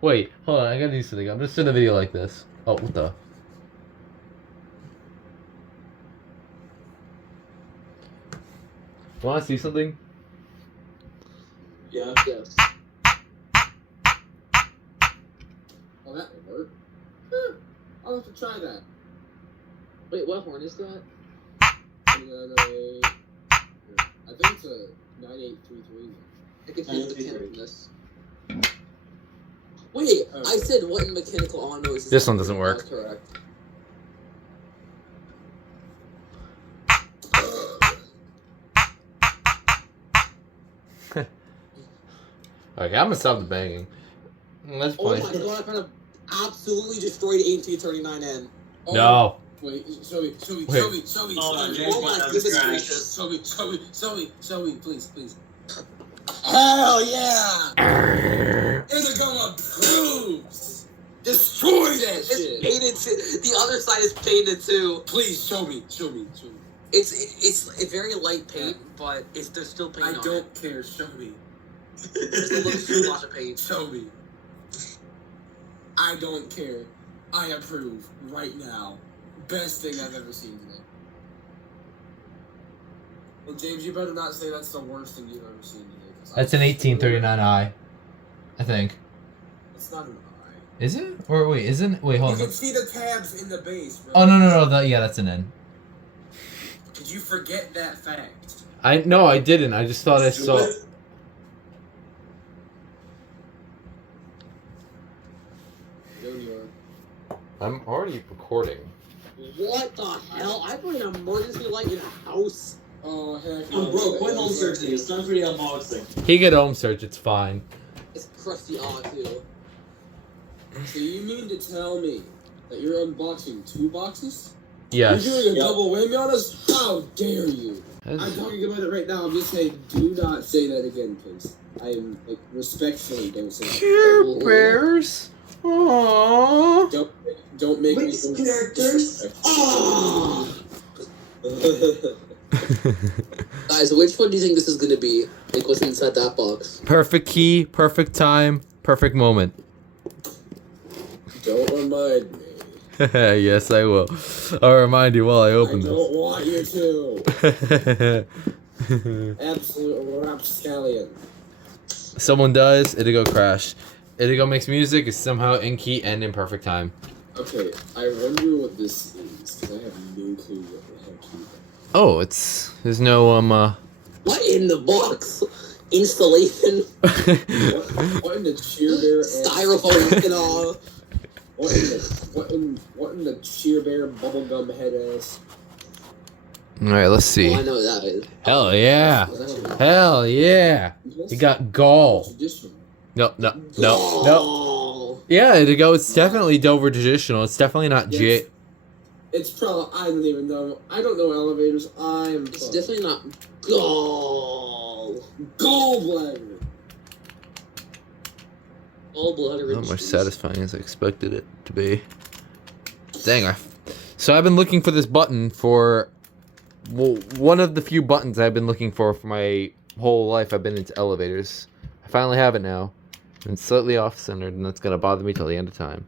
Wait, hold on. I gotta do something. I'm just in a video like this. Oh, what the? Want to see something? Yeah. Yes. Oh, that would work. I'll have to try that. Wait, what horn is that? I think it's a 9833. I can hear the mechanicalness. Wait, I said what mechanical on noise is This one doesn't work. That's correct. Okay, I'm gonna stop the banging. That's Oh funny. my god, I kind of absolutely destroyed AT39N. Oh, No. Wait, show me, Wait. Oh my goodness gracious. Show me, please. Hell yeah! Indigo approves! Destroy that It's shit! painted too. The other side is painted too. Please, show me. It's a very light paint, but there's still paint on I it. don't care, show me. There's a little splash of paint. Show me. I don't care. I approve right now. Best thing I've ever seen today. And James, you better not say that's the worst thing you've ever seen today. That's an 1839i, I think. It's not an eye. Is it? Or wait, isn't? Wait, hold You on. can see the tabs in the base, bro. Oh no. Yeah, that's an N. Did you forget that fact? No, I didn't. I just thought I saw. Junior. I'm already recording. What the hell? I put an emergency light in a house. Oh, heck I'm broke. Quit home searching. It's time for the unboxing. He could home search. It's fine. It's crusty on too. So you mean to tell me that you're unboxing 2 boxes? Yes. You're doing a Yep. double whammy on us? How dare you? I'm talking about it right now. I'm just saying, do not say that again, please. I am, like, respectfully don't say that. Care Bears. Aww. Don't make me... Which characters? Guys, which one do you think this is gonna be? Like, what's inside that box? Perfect key, perfect time, perfect moment. Don't remind me. Yes, I will. I'll remind you while I I open don't want you to. this. Absolute rapscallion. Someone does, it'll go crash. It'll makes music, is somehow in key and in perfect time. Okay, I wonder what this is, because I have no clue what the heck you Oh, there's no, What in the box? Installation? What in the cheer bear Styrofoam and all. What in the cheer bear bubblegum head ass? Alright, let's Oh, see. I know what that is. Hell yeah. Hell yeah. You got Gall. Traditional. No. Oh. Yeah, it's definitely Dover traditional. It's definitely not J. It's probably, I don't even know. I don't know elevators. It's definitely not Gall. Gallbladder. Gallbladder. Not much satisfying as I expected it to be. Dang, so I've been looking for this button for, well, one of the few buttons I've been looking for my whole life. I've been into elevators. I finally have it now. And it's slightly off-centered, and that's going to bother me till the end of time.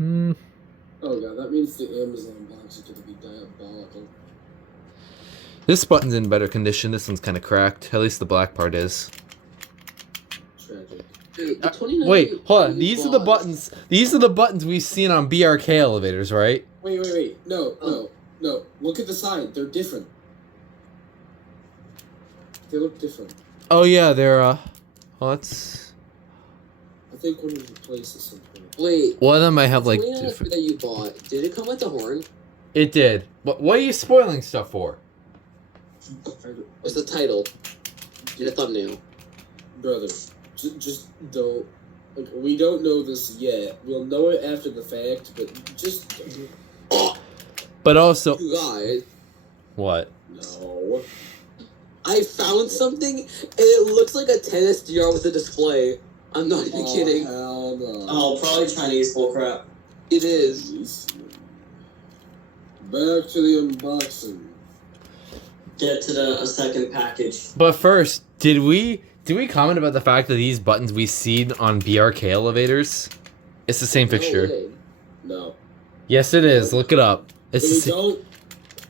Oh god, that means the Amazon box is going to be diabolical. This button's in better condition. This one's kind of cracked. At least the black part is. Tragic. Dude, the 29 Wait, hold on. you These are the bought. buttons. These are the buttons we've seen on BRK elevators, right? Wait. No. Look at the side. They're different. They look different. Oh yeah, they're let's. I think one of the places some point. Wait. One of them might have like 29 different. that you bought, did it come with the horn? It did. But what are you spoiling stuff for? What's the title? In the thumbnail. Brother, just don't. Like, we don't know this yet. We'll know it after the fact, but just. But also, You guys, what? No. I found something, and it looks like a tennis jar with a display. I'm not even kidding. Hell no. Oh, probably Chinese bullcrap. It is. Back to the unboxing. Get to the second package. But first, did we Do we comment about the fact that these buttons we seen on BRK elevators? It's the same fixture. No way. No. Yes, it is. Look it up. It's the We same. don't.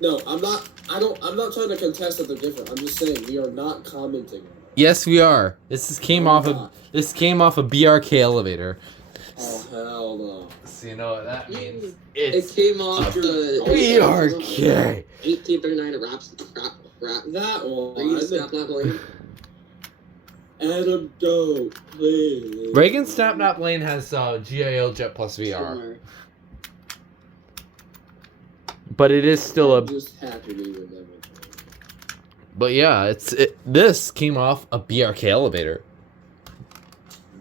No, I'm not. I'm not trying to contest that they're different. I'm just saying we are not commenting on it. Yes, we are. This came off of BRK elevator. Oh hell no. So you know what that means? It came off the BRK. 1839 rap. That one. Read Snap Lap Lane. Adam, don't please. Reagan Snapnap Lane has GAL JrtPlus VR, Somewhere. but it is still I'm a. just happy we remember. But yeah, this came off a BRK elevator.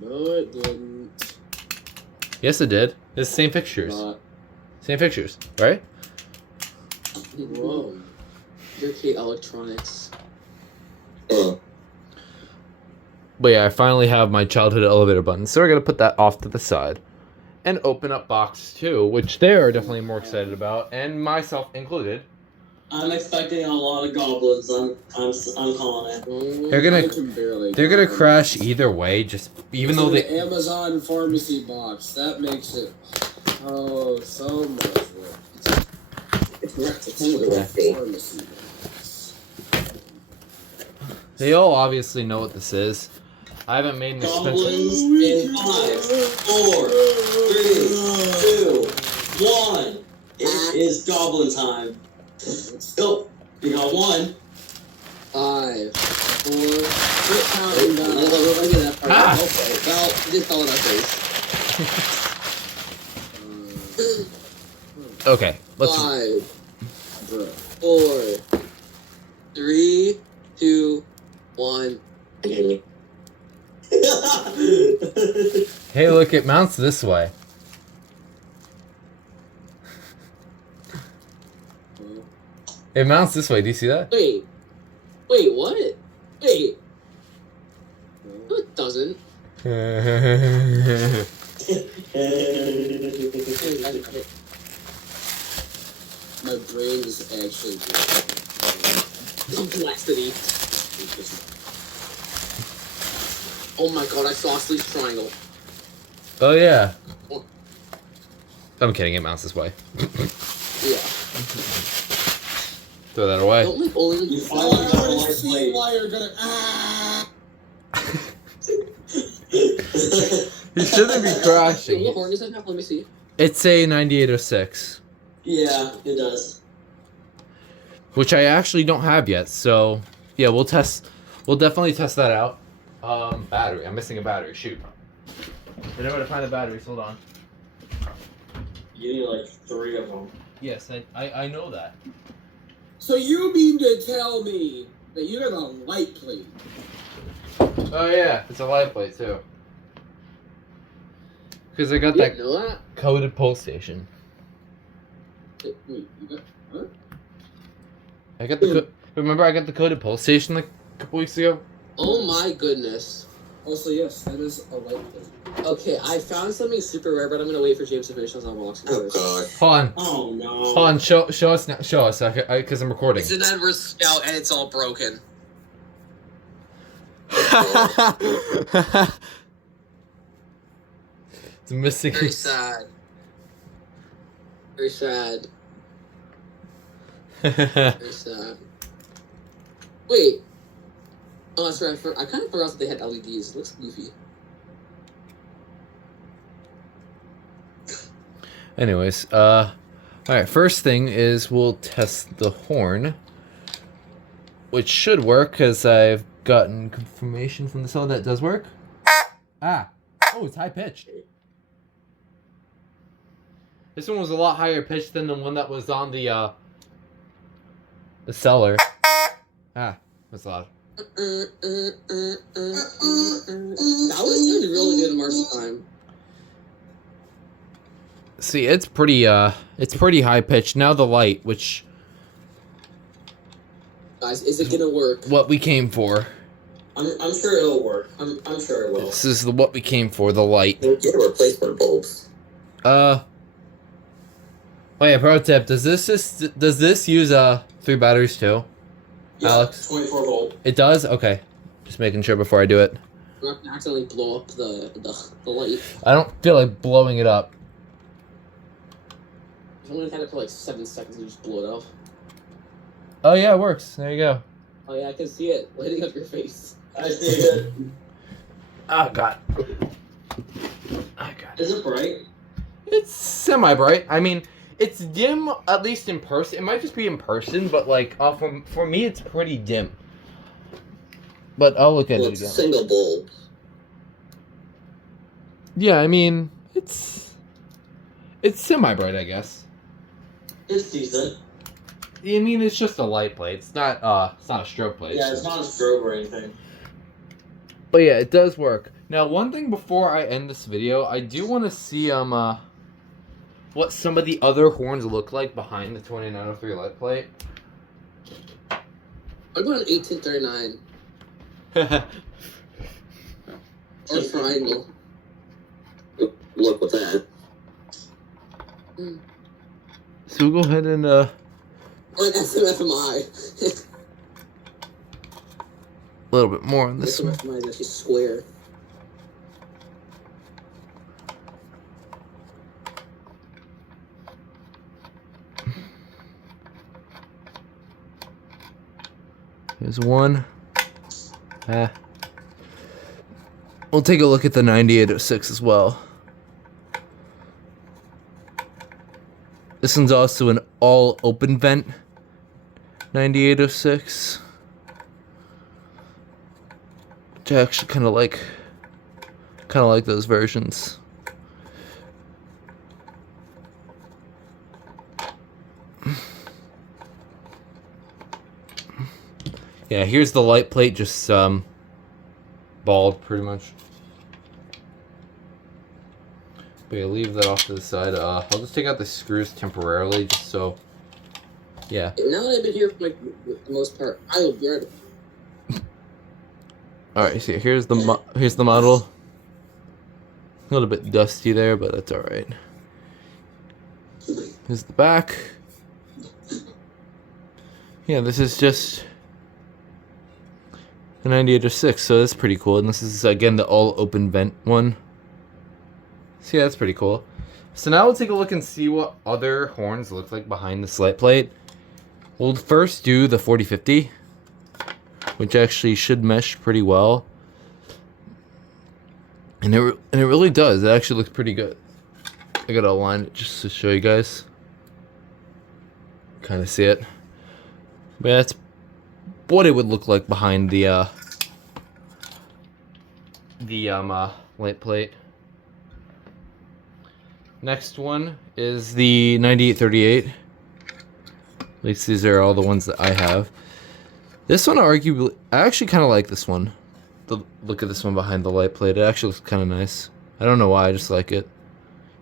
No, it didn't. Yes, it did. It's the same fixtures. Same fixtures, right? Wrong. JrtK Electronics. But yeah, I finally have my childhood elevator button, so we're gonna put that off to the side, and open up box 2, which they are definitely more excited about, and myself included. I'm expecting a lot of goblins. I'm calling it. They're gonna crash either way, just even though they. Amazon pharmacy box, that makes it so much work. Pharmacy box. They all obviously know what this is. I haven't made an expensive. Goblins in 5, 4, 3, 2, 1. It is goblin time. Go. You got 1. 5, 4. Quit counting down. Look at that part. Ah. Okay. Well, you just fell in our face. Okay, let's. 5, Bro. 4, 3, 2, 1. Hey, look, it mounts this way. It mounts this way. Do you see that? Wait, what? Wait. No, it doesn't. My brain is actually Complexity. Oh my god, I saw a sleep triangle. Oh yeah. I'm kidding. It mounts this way. Yeah. Throw that away. Don't like only You you finally got a I light see blade. why you're gonna. Ah! You shouldn't be crashing. What horn does that have? Let me see. It's a 9806, Yeah, it does. which I actually don't have yet. So yeah, we'll test. We'll definitely test that out. Battery. I'm missing a battery. Shoot. I know where to find the batteries. Hold on. You need like 3 of them. Yes, I know that. So you mean to tell me that you got a light plate? Oh yeah, it's a light plate too. Because I got You that didn't know that? coded pull station. Wait, you got? Huh? I got the. Remember, I got the coded pull station like a couple weeks ago. Oh my goodness. Also, yes, that is a light plate. Okay, I found something super rare, but I'm gonna wait for James to finish this unboxing first. Hold on. Oh no. Hold on. Show us now. Show us, because I'm recording. It's an Edward Scout and it's all broken. It's missing. Very sad. Very sad. Very sad. Wait. Oh, that's right. I kind of forgot that they had LEDs. It looks goofy. Anyways, alright, first thing is we'll test the horn, which should work, because I've gotten confirmation from the seller that it does work. Ah! Oh, it's high-pitched. This one was a lot higher pitched than the one that was on the seller. Ah, that's loud. That was doing really good in March time. See, it's pretty high pitched. Now the light, which Guys, is it gonna work? what we came for. I'm sure it'll work. I'm sure it will. This is what we came for, the light. We'll get replacement bulbs. Oh yeah, pro tip, does this use 3 batteries too? Yeah, Alex? 24 volt. It does? Okay. Just making sure before I do it. I'm not gonna accidentally blow up the light. I don't feel like blowing it up. If only had it for like 7 seconds and just blow it off. Oh yeah, it works. There you go. Oh yeah, I can see it lighting up your face. I see it. Oh god. Oh god. Is it bright? It's semi-bright. I mean, it's dim, at least in person. It might just be in person, but like, for me, it's pretty dim. But I'll look at Well, it it's again. single bulb. Yeah, I mean, it's semi-bright, I guess. It's decent. I mean, it's just a light plate. It's not a strobe plate. Yeah, so. it's not a strobe or anything. But yeah, it does work. Now, one thing before I end this video, I do want to see what some of the other horns look like behind the 2903 light plate. I'm going 1839 or triangle. Look with that. So we'll go ahead and Or an SMFMI. a little bit more on this one. SMFMI is actually square. There's one. We'll take a look at the 9806 as well. This one's also an all open vent 9806. Which I actually kind of like those versions. Yeah, here's the light plate, just bald pretty much. But yeah, leave that off to the side. I'll just take out the screws temporarily, just so. Yeah. Now that I've been here for like the most part, I will be right. All right. So here's the model. A little bit dusty there, but that's all right. Here's the back. Yeah, this is just the 9806, so that's pretty cool. And this is again the all open vent one. So yeah, that's pretty cool. So now we'll take a look and see what other horns look like behind this light plate. We'll first do the 4050, which actually should mesh pretty well. And it really does. It actually looks pretty good. I gotta align it just to show you guys. Kind of see it. But yeah, that's what it would look like behind the light plate. Next one is the 9838. At least these are all the ones that I have. This one, arguably, I actually kind of like this one. Look at this one behind the light plate. It actually looks kind of nice. I don't know why, I just like it.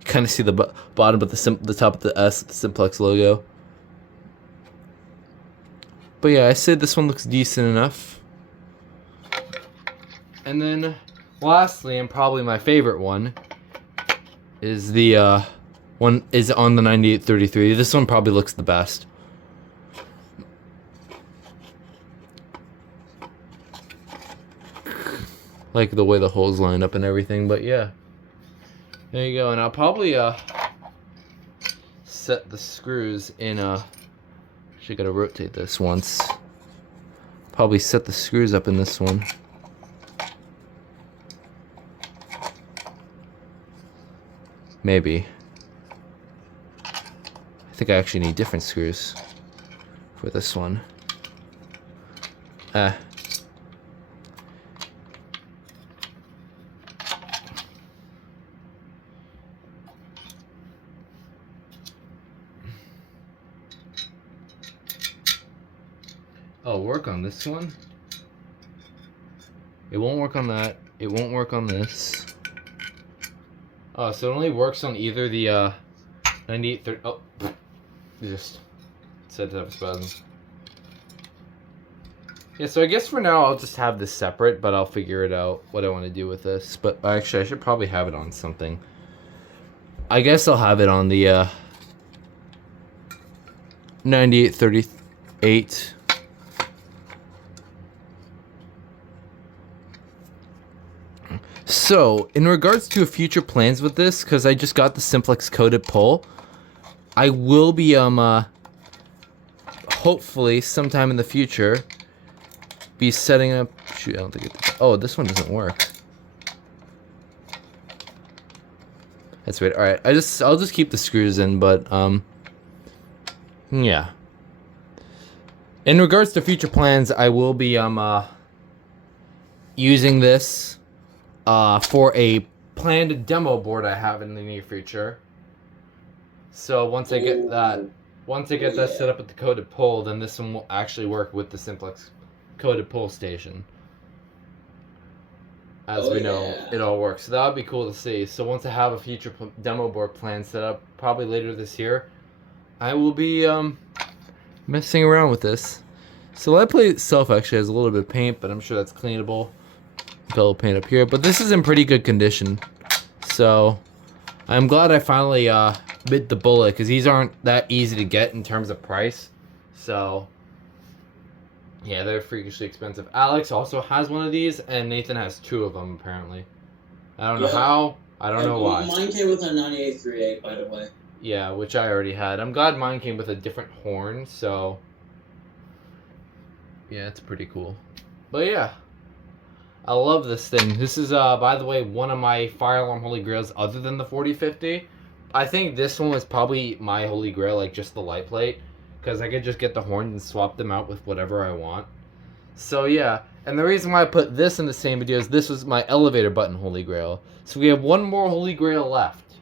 You kind of see the bottom of the top of the S, the Simplex logo. But yeah, I said this one looks decent enough. And then, lastly, and probably my favorite one, is the one is on the 9833. This one probably looks the best. Like the way the holes line up and everything, but yeah. There you go, and I'll probably set the screws in actually gotta rotate this once. Probably set the screws up in this one. Maybe. I think I actually need different screws for this one. Oh, work on this one? It won't work on that. It won't work on this. Oh, so it only works on either the 9830. Oh, just said to have a spasm. Yeah, so I guess for now I'll just have this separate, but I'll figure it out what I want to do with this. But actually, I should probably have it on something. I guess I'll have it on the 9838. So, in regards to future plans with this, because I just got the Simplex coated pole, I will be, hopefully, sometime in the future, be setting up, shoot, I don't think it, oh, this one doesn't work. That's weird. Alright, I'll just keep the screws in, but, yeah. In regards to future plans, I will be, using this, for a planned demo board I have in the near future. So once I get that set up with the coated pole, then this one will actually work with the Simplex coated pole station. As we know, it all works. So that would be cool to see. So once I have a future demo board plan set up, probably later this year, I will be messing around with this. So the light plate itself actually has a little bit of paint, but I'm sure that's cleanable. Got a little paint up here, but this is in pretty good condition. So I'm glad I finally bit the bullet, because these aren't that easy to get in terms of price. So yeah, they're freakishly expensive. Alex also has one of these, and Nathan has 2 of them apparently. I don't know how. I don't know why. Mine came with a 9838, by the way. Yeah, which I already had. I'm glad mine came with a different horn, so yeah, it's pretty cool. But yeah, I love this thing. This is, by the way, one of my fire alarm holy grails other than the 4050. I think this one was probably my holy grail, like just the light plate, because I could just get the horns and swap them out with whatever I want. So yeah, and the reason why I put this in the same video is this was my elevator button holy grail. So we have one more holy grail left.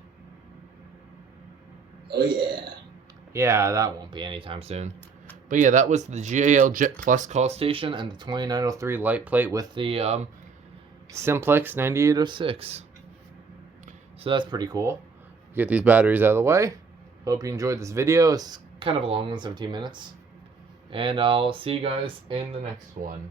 Oh yeah. Yeah, that won't be anytime soon. But yeah, that was the GAL JrtPlus call station and the 2903 light plate with the Simplex 9806. So that's pretty cool. Get these batteries out of the way. Hope you enjoyed this video. It's kind of a long one, 17 minutes. And I'll see you guys in the next one.